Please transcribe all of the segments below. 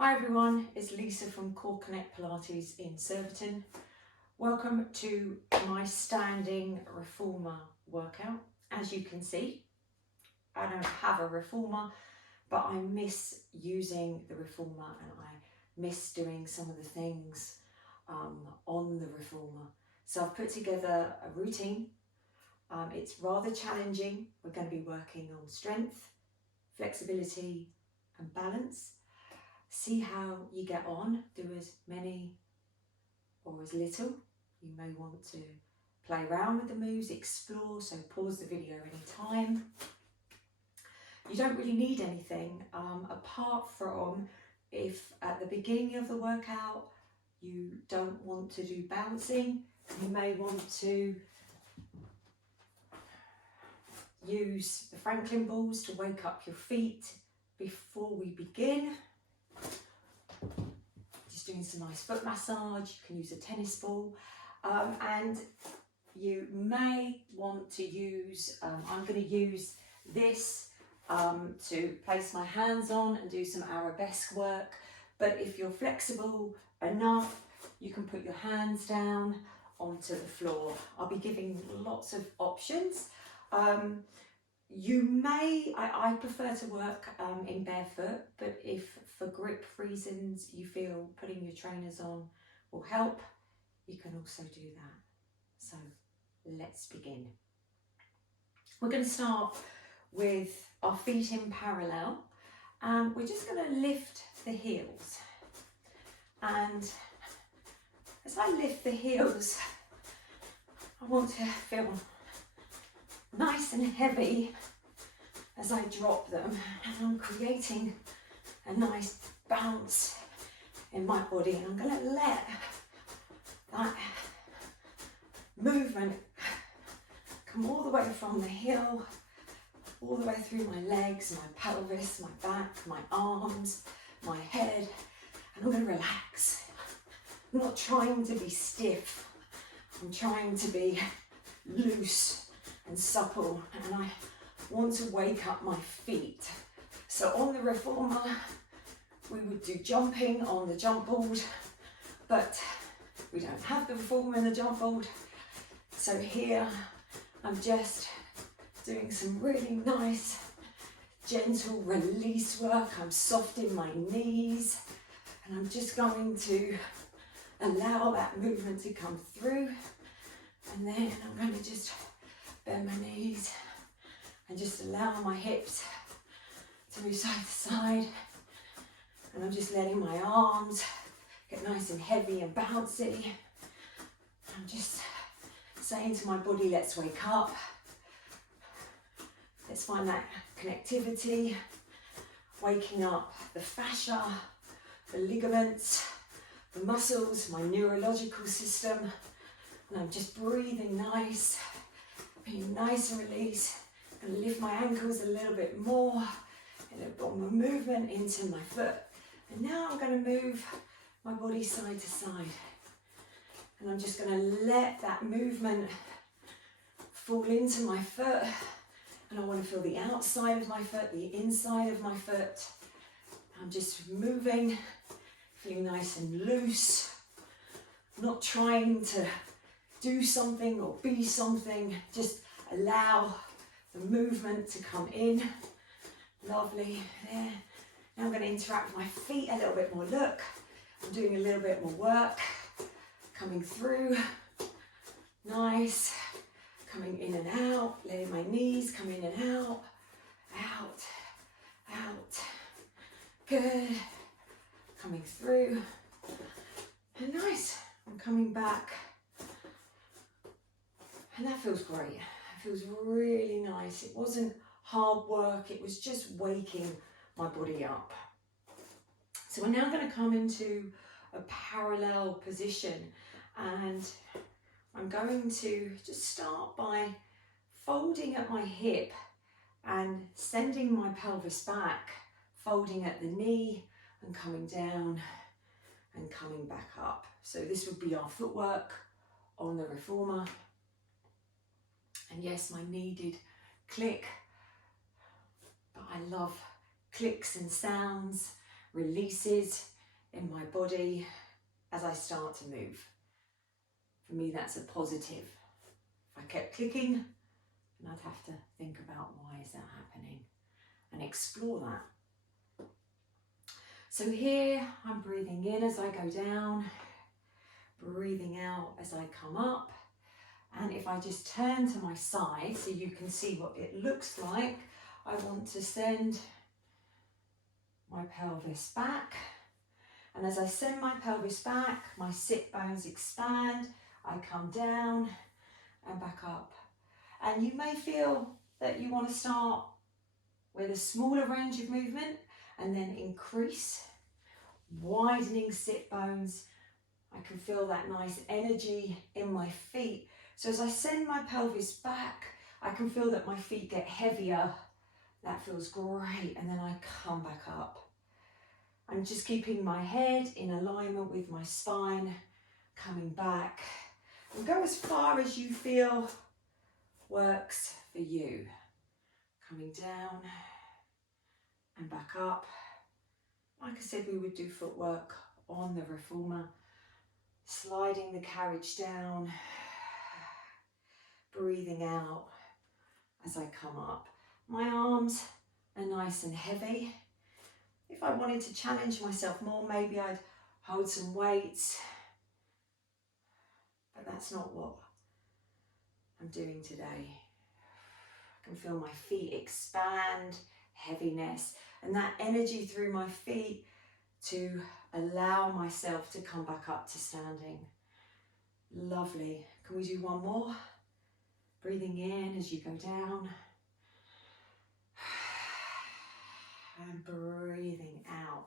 Hi everyone, it's Lisa from Core Connect Pilates in Surbiton. Welcome to my standing reformer workout. As you can see, I don't have a reformer, but I miss using the reformer and I miss doing some of the things on the reformer. So I've put together a routine. It's rather challenging. We're going to be working on strength, flexibility and balance. See how you get on, do as many or as little. You may want to play around with the moves, explore, so pause the video anytime. You don't really need anything apart from if at the beginning of the workout you don't want to do bouncing, you may want to use the Franklin balls to wake up your feet before we begin. Just doing some nice foot massage. You can use a tennis ball, and you may want to use, I'm going to use this to place my hands on and do some arabesque work, but if you're flexible enough you can put your hands down onto the floor. I'll be giving lots of options. You may, I prefer to work in barefoot, but if for grip reasons you feel putting your trainers on will help, you can also do that. So let's begin. We're going to start with our feet in parallel and we're just going to lift the heels. And as I lift the heels, I want to feel nice and heavy as I drop them, and I'm creating a nice bounce in my body, and I'm going to let that movement come all the way from the heel, all the way through my legs, my pelvis, my back, my arms, my head, and I'm going to relax. I'm not trying to be stiff, I'm trying to be loose and supple, and I want to wake up my feet. So on the reformer we would do jumping on the jump board, but we don't have the reformer in the jump board, so here I'm just doing some really nice gentle release work. I'm soft in my knees and I'm just going to allow that movement to come through, and then I'm going to just bend my knees and just allow my hips to move side to side, and I'm just letting my arms get nice and heavy and bouncy. I'm just saying to my body, let's wake up, let's find that connectivity, waking up the fascia, the ligaments, the muscles, my neurological system, and I'm just breathing nice, being nice and release. I'm going to lift my ankles a little bit more, a little bit more movement into my foot. And now I'm going to move my body side to side. And I'm just going to let that movement fall into my foot. And I want to feel the outside of my foot, the inside of my foot. I'm just moving, feeling nice and loose, not trying to do something or be something, just allow the movement to come in. Lovely, there. Now I'm going to interact with my feet a little bit more. Look, I'm doing a little bit more work, coming through, nice, coming in and out, letting my knees come in and out, out, out, good, coming through, and nice, I'm coming back, and that feels great. It feels really nice. It wasn't hard work, it was just waking my body up. So we're now going to come into a parallel position, and I'm going to just start by folding at my hip and sending my pelvis back, folding at the knee and coming down and coming back up. So this would be our footwork on the reformer. And yes, my knee did click, but I love clicks and sounds, releases in my body as I start to move. For me, that's a positive. If I kept clicking, then I'd have to think about why is that happening and explore that. So here I'm breathing in as I go down, breathing out as I come up. And if I just turn to my side so you can see what it looks like, I want to send my pelvis back. And as I send my pelvis back, my sit bones expand, I come down and back up. And you may feel that you want to start with a smaller range of movement and then increase, widening sit bones. I can feel that nice energy in my feet. So as I send my pelvis back, I can feel that my feet get heavier. That feels great. And then I come back up. I'm just keeping my head in alignment with my spine, coming back. And go as far as you feel works for you. Coming down and back up. Like I said, we would do footwork on the reformer. Sliding the carriage down. Breathing out as I come up. My arms are nice and heavy. If I wanted to challenge myself more, maybe I'd hold some weights. But that's not what I'm doing today. I can feel my feet expand, heaviness, and that energy through my feet to allow myself to come back up to standing. Lovely. Can we do one more? Breathing in as you go down. And breathing out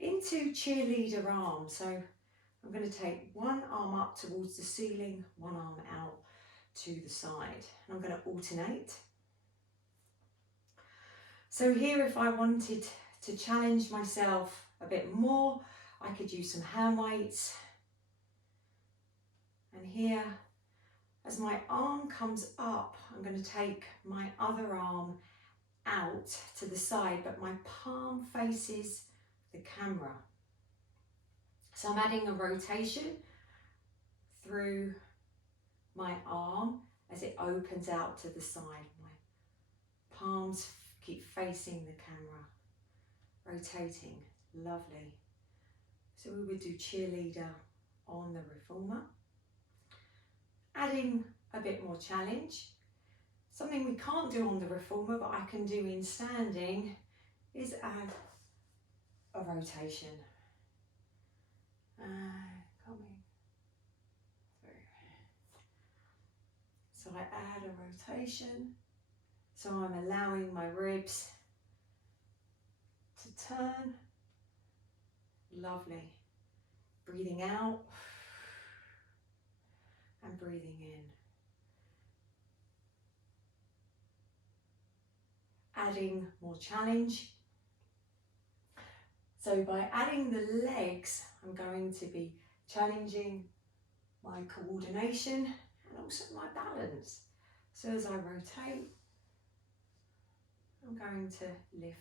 into cheerleader arm. So I'm going to take one arm up towards the ceiling, one arm out to the side. And I'm going to alternate. So here, if I wanted to challenge myself a bit more, I could use some hand weights. And here, as my arm comes up, I'm going to take my other arm out to the side, but my palm faces the camera. So I'm adding a rotation through my arm as it opens out to the side. My palms keep facing the camera, rotating. Lovely. So we would do cheerleader on the reformer. Adding a bit more challenge. Something we can't do on the reformer, but I can do in standing, is add a rotation. Coming through. So I add a rotation. So I'm allowing my ribs to turn. Lovely. Breathing out and breathing in. Adding more challenge. So by adding the legs, I'm going to be challenging my coordination and also my balance. So as I rotate, I'm going to lift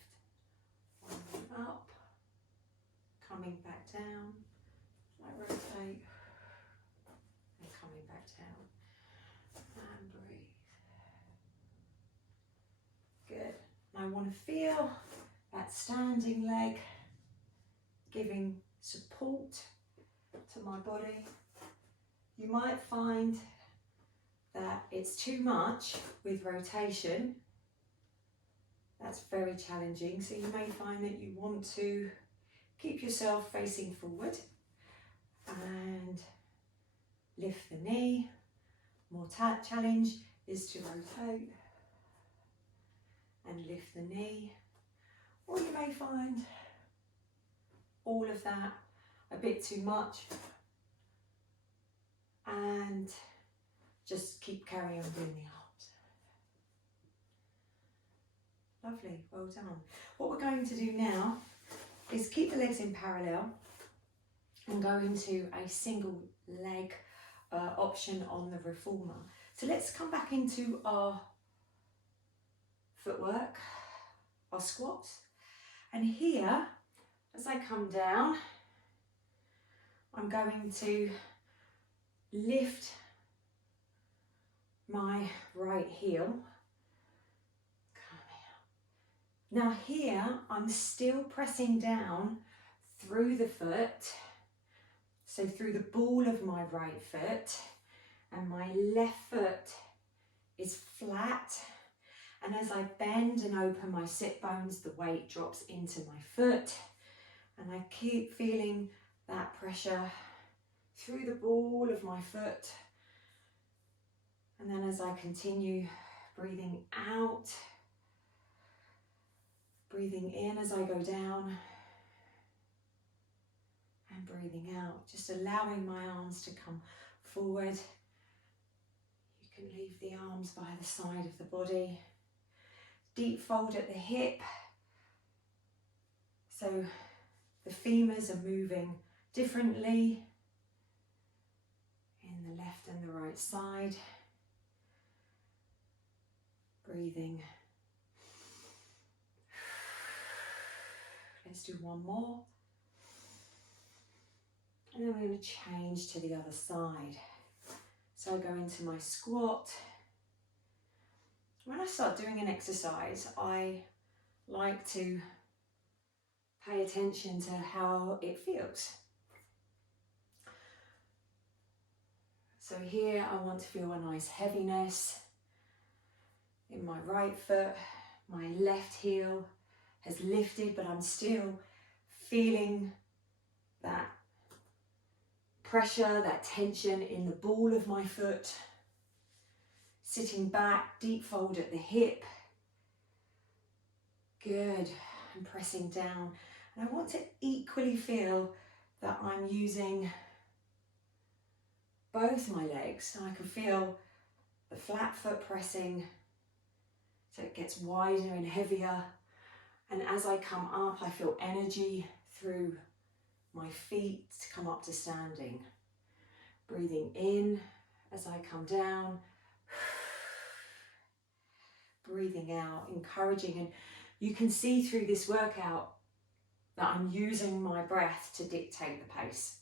one leg up, coming back down, I rotate, and coming back down, and breathe. Good. I want to feel that standing leg giving support to my body. You might find that it's too much with rotation. That's very challenging. So you may find that you want to keep yourself facing forward and lift the knee. More challenge is to rotate and lift the knee, or you may find all of that a bit too much and just keep carrying on doing the arms. Lovely, well done. What we're going to do now is keep the legs in parallel and go into a single leg option on the reformer. So let's come back into our footwork, our squats, and here As I come down, I'm going to lift my right heel. Now here, I'm still pressing down through the foot, so through the ball of my right foot, and my left foot is flat. And as I bend and open my sit bones, the weight drops into my foot, and I keep feeling that pressure through the ball of my foot. And then as I continue breathing out, breathing in as I go down, and breathing out, just allowing my arms to come forward. You can leave the arms by the side of the body. Deep fold at the hip. So the femurs are moving differently in the left and the right side. Breathing. Let's do one more. And then we're going to change to the other side. So I go into my squat. When I start doing an exercise, I like to pay attention to how it feels. So here I want to feel a nice heaviness in my right foot. My left heel has lifted, but I'm still feeling that pressure, that tension in the ball of my foot. Sitting back, deep fold at the hip. Good, and pressing down. And I want to equally feel that I'm using both my legs. So I can feel the flat foot pressing, so it gets wider and heavier. And as I come up, I feel energy through my feet to come up to standing. Breathing in as I come down. Breathing out, encouraging. And you can see through this workout that I'm using my breath to dictate the pace.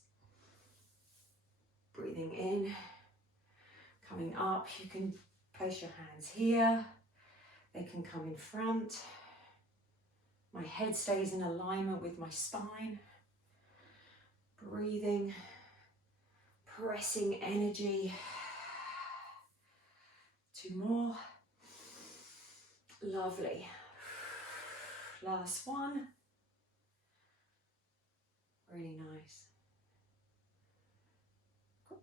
Breathing in, coming up. You can place your hands here. They can come in front. My head stays in alignment with my spine. Breathing, pressing energy. 2 more. Lovely. Last one. Really nice.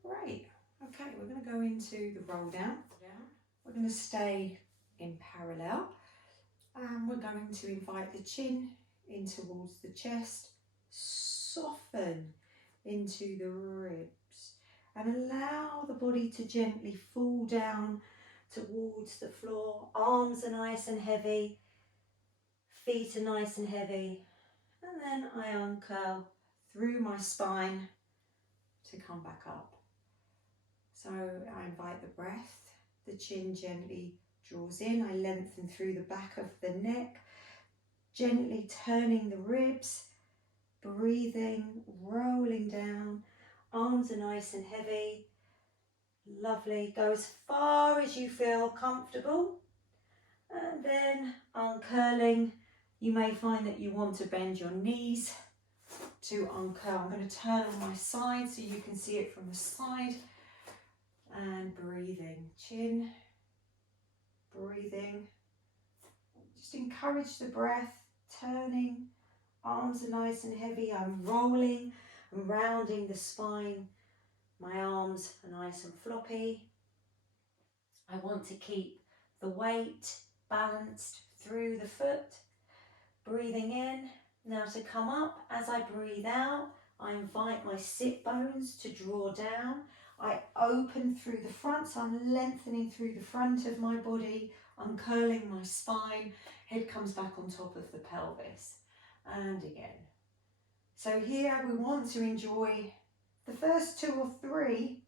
Great. Okay, we're going to go into the roll down. We're going to stay in parallel. And we're going to invite the chin in towards the chest. Soften into the ribs. And allow the body to gently fall down towards the floor. Arms are nice and heavy. Feet are nice and heavy. And then I uncurl through my spine to come back up. So I invite the breath. The chin gently draws in. I lengthen through the back of the neck. Gently turning the ribs. Breathing, rolling down. Arms are nice and heavy. Lovely. Go as far as you feel comfortable. And then uncurling. You may find that you want to bend your knees to uncurl. I'm going to turn on my side so you can see it from the side. And breathing. Chin. Breathing. Just encourage the breath. Turning. Arms are nice and heavy. I'm rolling and rounding the spine. My arms are nice and floppy. I want to keep the weight balanced through the foot. Breathing in. Now to come up, as I breathe out, I invite my sit bones to draw down. I open through the front, so I'm lengthening through the front of my body. I'm curling my spine. Head comes back on top of the pelvis. And again. So here we want to enjoy the first 2 or 3.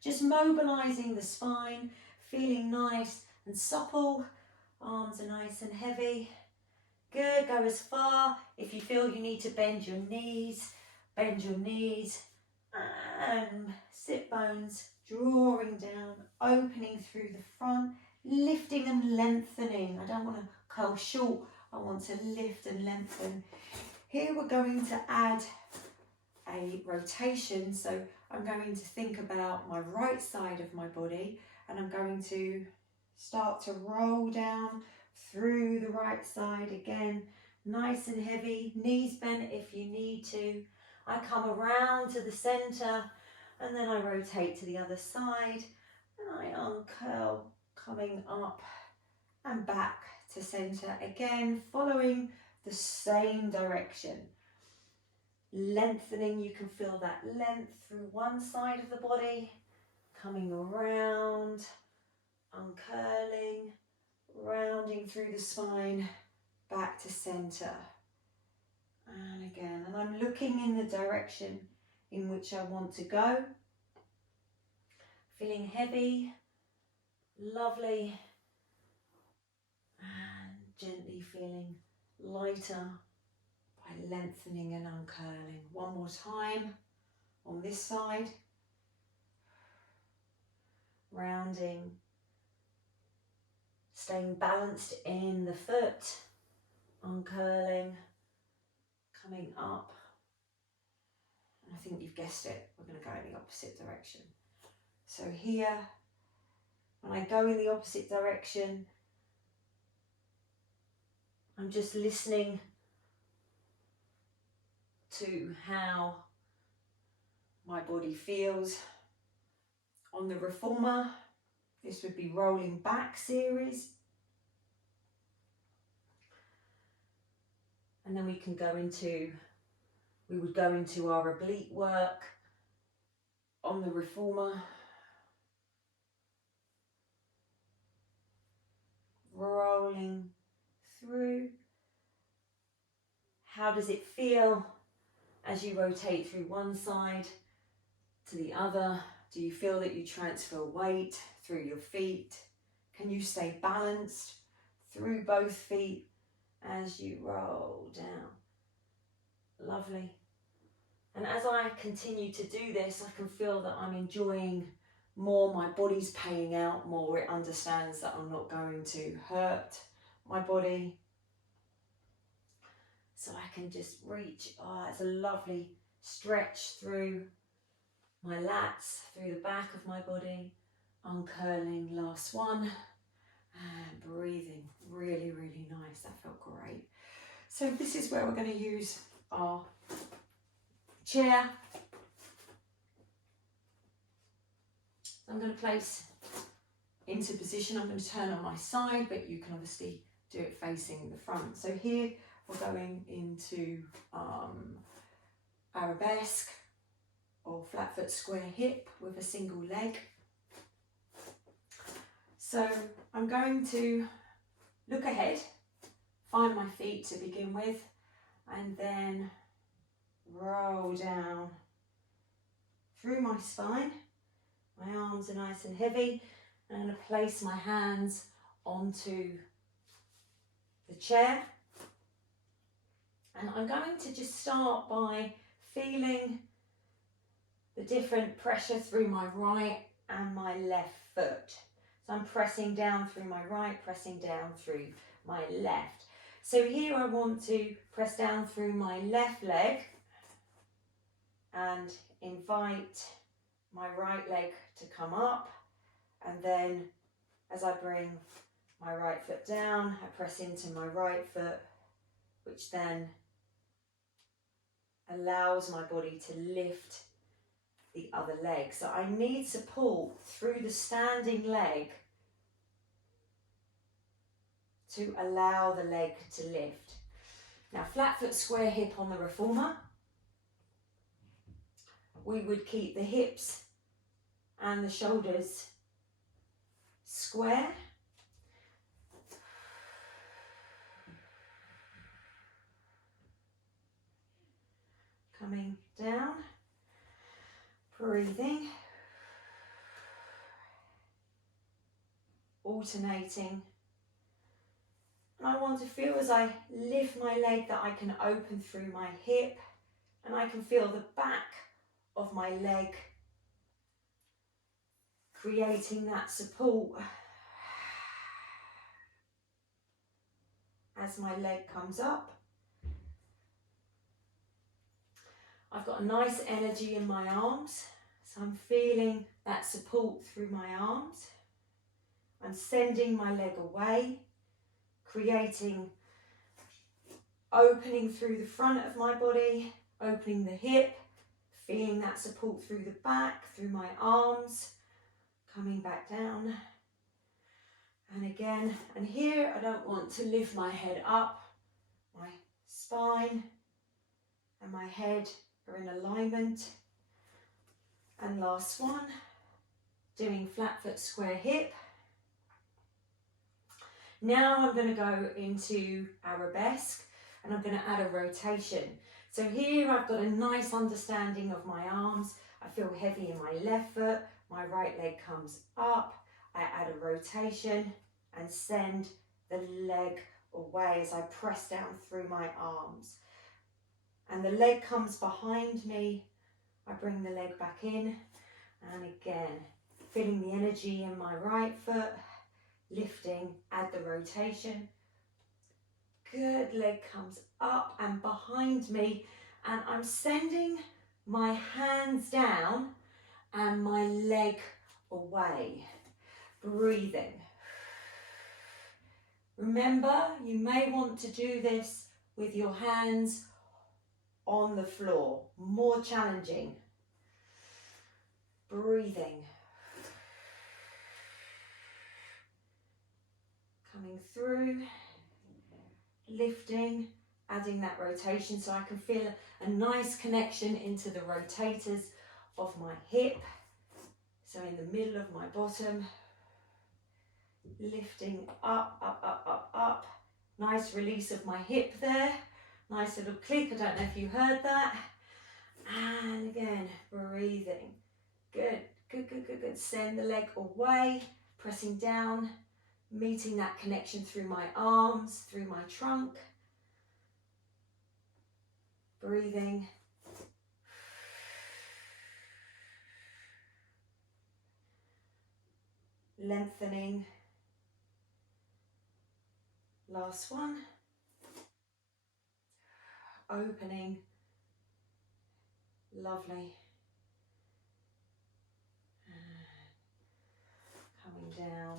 Just mobilising the spine, feeling nice and supple. Arms are nice and heavy. Good, go as far. If you feel you need to bend your knees and sit bones drawing down, opening through the front, lifting and lengthening. I don't want to curl short, I want to lift and lengthen. Here we're going to add a rotation, so I'm going to think about my right side of my body and I'm going to start to roll down through the right side again, nice and heavy, knees bent if you need to. I come around to the center and then I rotate to the other side and I uncurl, coming up and back to center again, following the same direction. Lengthening, you can feel that length through one side of the body, coming around, uncurling, rounding through the spine, back to center. And again, and I'm looking in the direction in which I want to go. Feeling heavy, lovely, and gently feeling lighter by lengthening and uncurling. One more time on this side. Rounding, staying balanced in the foot, uncurling, coming up. And I think you've guessed it, we're going to go in the opposite direction. So here, when I go in the opposite direction, I'm just listening to how my body feels. On the reformer, this would be rolling back series. And then we would go into our oblique work on the reformer. Rolling through. How does it feel as you rotate through one side to the other? Do you feel that you transfer weight through your feet? Can you stay balanced through both feet as you roll down? Lovely. And as I continue to do this, I can feel that I'm enjoying more, my body's paying out more, it understands that I'm not going to hurt my body. So I can just reach, it's a lovely stretch through my lats, through the back of my body, uncurling, last one, and breathing, really, really nice, that felt great. So this is where we're going to use our chair. I'm going to place into position, I'm going to turn on my side, but you can obviously do it facing the front. So here we're going into arabesque or flat foot square hip with a single leg. So I'm going to look ahead, find my feet to begin with, and then roll down through my spine. My arms are nice and heavy. I'm going to place my hands onto the chair. And I'm going to just start by feeling the different pressure through my right and my left foot. So I'm pressing down through my right, pressing down through my left. So here I want to press down through my left leg and invite my right leg to come up, and then as I bring my right foot down, I press into my right foot, which then allows my body to lift the other leg. So I need support through the standing leg to allow the leg to lift. Now, flat foot square hip on the reformer. We would keep the hips and the shoulders square. Coming down, breathing, alternating, And I want to feel as I lift my leg that I can open through my hip, and I can feel the back of my leg creating that support as my leg comes up. I've got a nice energy in my arms, so I'm feeling that support through my arms. I'm sending my leg away, creating opening through the front of my body, opening the hip, feeling that support through the back, through my arms, coming back down. And again, and here I don't want to lift my head up. My spine and my head are in alignment. And last one, doing flat foot square hip. Now I'm going to go into arabesque and I'm going to add a rotation. So here I've got a nice understanding of my arms. I feel heavy in my left foot, my right leg comes up. I add a rotation and send the leg away as I press down through my arms. And the leg comes behind me. I bring the leg back in, and again, feeling the energy in my right foot, lifting, add the rotation. Good, leg comes up and behind me, and I'm sending my hands down and my leg away. Breathing. Remember, you may want to do this with your hands on the floor, more challenging. Breathing. Coming through, lifting, adding that rotation so I can feel a nice connection into the rotators of my hip. So in the middle of my bottom, lifting up, up, up, up, up. Nice release of my hip there. Nice little click, I don't know if you heard that. And again, breathing. Good, good, good, good, good. Send the leg away, pressing down, meeting that connection through my arms, through my trunk. Breathing. Lengthening. Last one. Opening. Lovely. Coming down.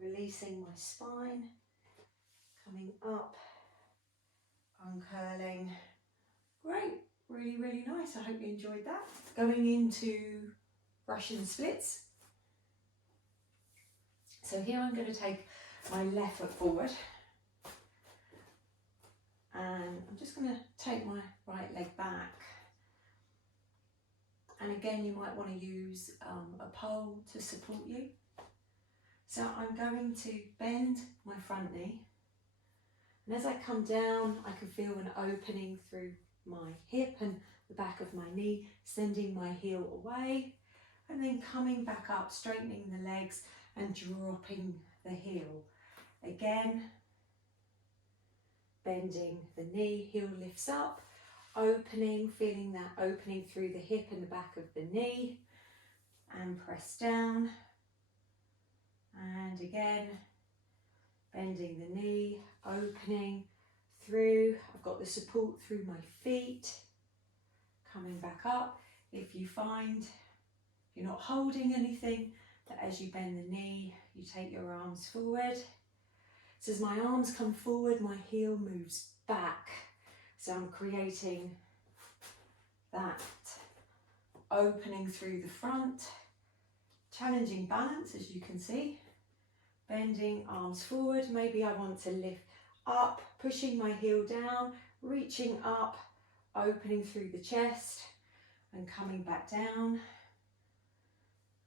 Releasing my spine. Coming up. Uncurling. Great. Really, really nice. I hope you enjoyed that. Going into Russian splits. So here I'm going to take my left foot forward, and I'm just going to take my right leg back, and again you might want to use a pole to support you. So I'm going to bend my front knee, and as I come down I can feel an opening through my hip and the back of my knee, sending my heel away, and then coming back up, straightening the legs and dropping the heel. Again, bending the knee, heel lifts up, opening, feeling that opening through the hip and the back of the knee, and press down. And again, bending the knee, opening through. I've got the support through my feet, coming back up. If you find you're not holding anything, that as you bend the knee, you take your arms forward. So as my arms come forward, my heel moves back. So I'm creating that opening through the front. Challenging balance, as you can see. Bending arms forward. Maybe I want to lift up, pushing my heel down, reaching up, opening through the chest and coming back down.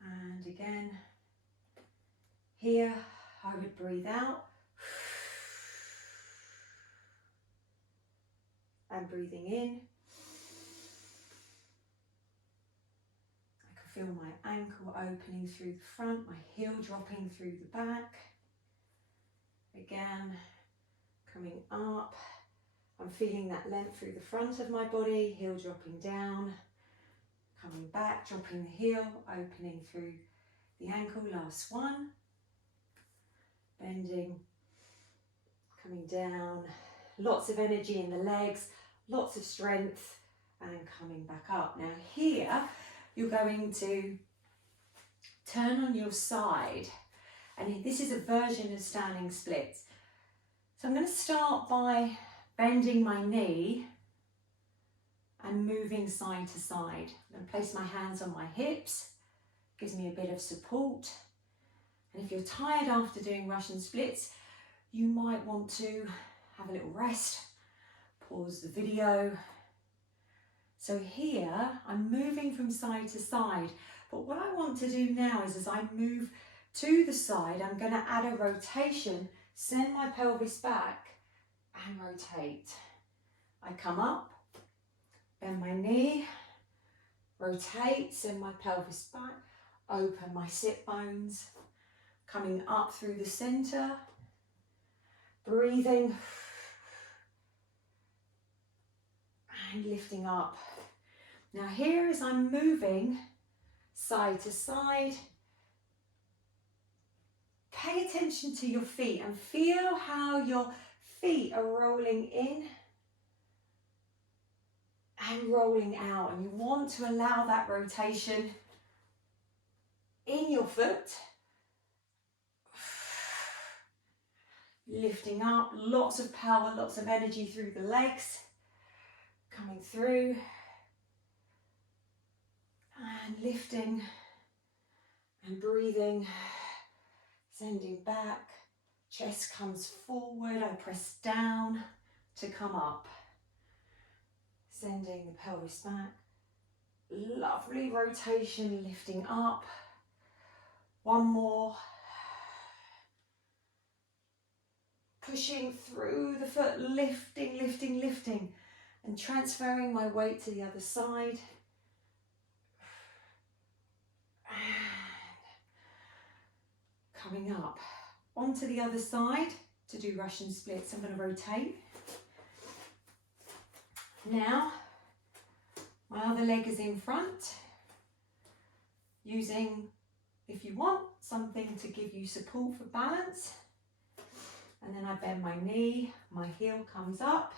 And again, here I would breathe out and breathing in. I can feel my ankle opening through the front, my heel dropping through the back. Again, coming up. I'm feeling that length through the front of my body, heel dropping down, coming back, dropping the heel, opening through the ankle, last one. Bending, coming down, lots of energy in the legs, lots of strength, and coming back up. Now here, you're going to turn on your side, and this is a version of standing splits. So I'm going to start by bending my knee and moving side to side. I'm going to place my hands on my hips, gives me a bit of support. And if you're tired after doing Russian splits, you might want to have a little rest, pause the video. So here, I'm moving from side to side, but what I want to do now is as I move to the side, I'm going to add a rotation, send my pelvis back and rotate. I come up, bend my knee, rotate, send my pelvis back, open my sit bones, coming up through the center, breathing and lifting up. Now here as I'm moving side to side, pay attention to your feet and feel how your feet are rolling in and rolling out, and you want to allow that rotation in your foot. Lifting up, lots of power, lots of energy through the legs, coming through and lifting and breathing, sending back, chest comes forward, I press down to come up, sending the pelvis back, lovely rotation, lifting up, one more. Pushing through the foot, lifting, lifting, lifting, and transferring my weight to the other side. And coming up onto the other side to do Russian splits. I'm going to rotate. Now, my other leg is in front, using, if you want, something to give you support for balance. And then I bend my knee, my heel comes up.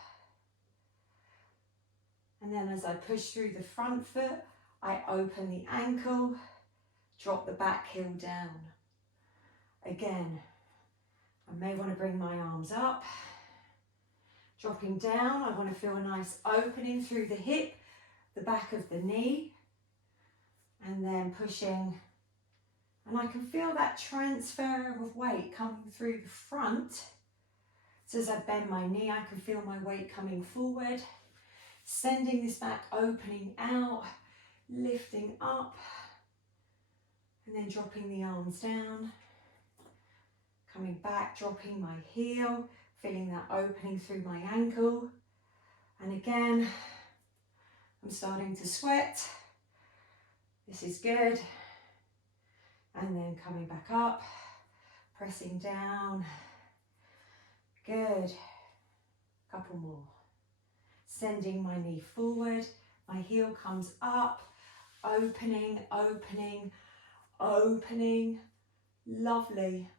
And then as I push through the front foot, I open the ankle, drop the back heel down. Again, I may want to bring my arms up. Dropping down, I want to feel a nice opening through the hip, the back of the knee. And then pushing. And I can feel that transfer of weight coming through the front. So as I bend my knee, I can feel my weight coming forward, sending this back, opening out, lifting up, and then dropping the arms down, coming back, dropping my heel, feeling that opening through my ankle. And again, I'm starting to sweat. This is good. And then coming back up, pressing down. Good. Couple more. Sending my knee forward, my heel comes up, opening, opening, opening. Lovely.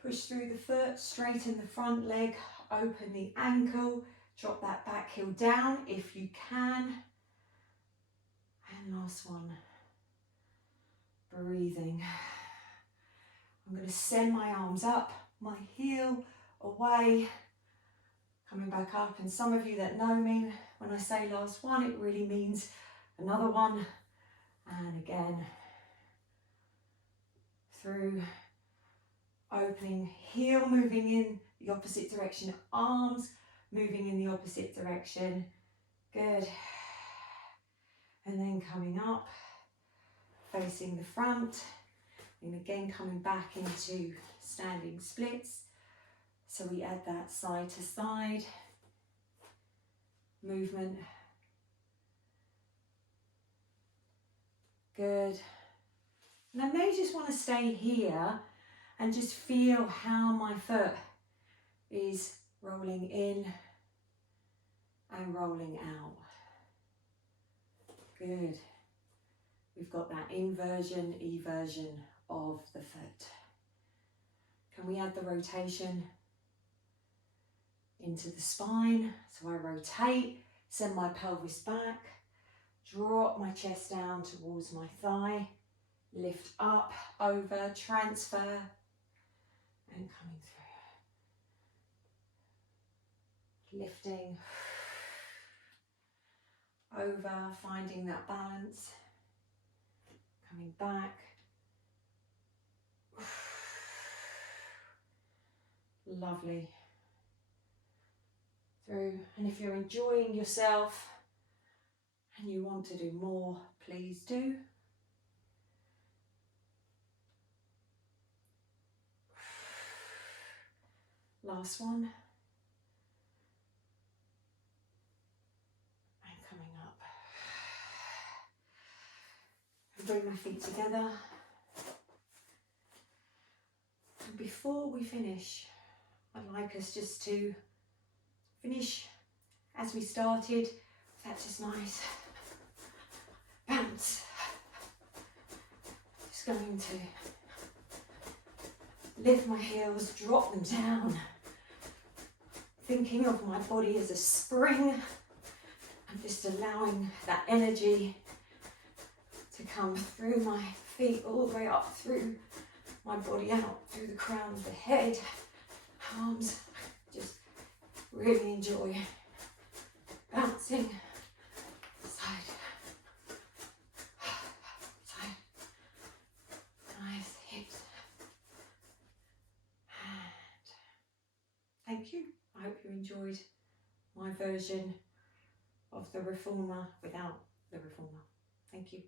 Push through the foot, straighten the front leg, open the ankle, drop that back heel down if you can. And last one. Breathing. I'm going to send my arms up, my heel away, coming back up. And some of you that know me, when I say last one, it really means another one. And again, through, opening, heel moving in the opposite direction, arms moving in the opposite direction. Good. And then coming up, facing the front, and again coming back into standing splits. So we add that side to side movement. Good. And I may just want to stay here and just feel how my foot is rolling in and rolling out. Good. We've got that inversion, eversion of the foot. Can we add the rotation into the spine? So I rotate, send my pelvis back, drop my chest down towards my thigh, lift up, over, transfer, and coming through. Lifting, over, finding that balance, coming back. Lovely. Through. And if you're enjoying yourself and you want to do more, please do. Last one. And coming up. And bring my feet together. And before we finish, I'd like us just to finish as we started. That's just nice. Bounce. Just going to lift my heels, drop them down. Thinking of my body as a spring and just allowing that energy to come through my feet all the way up through my body, out through the crown of the head, arms. Just really enjoy bouncing side, side, nice hips. And thank you. I hope you enjoyed my version of the reformer without the reformer. Thank you.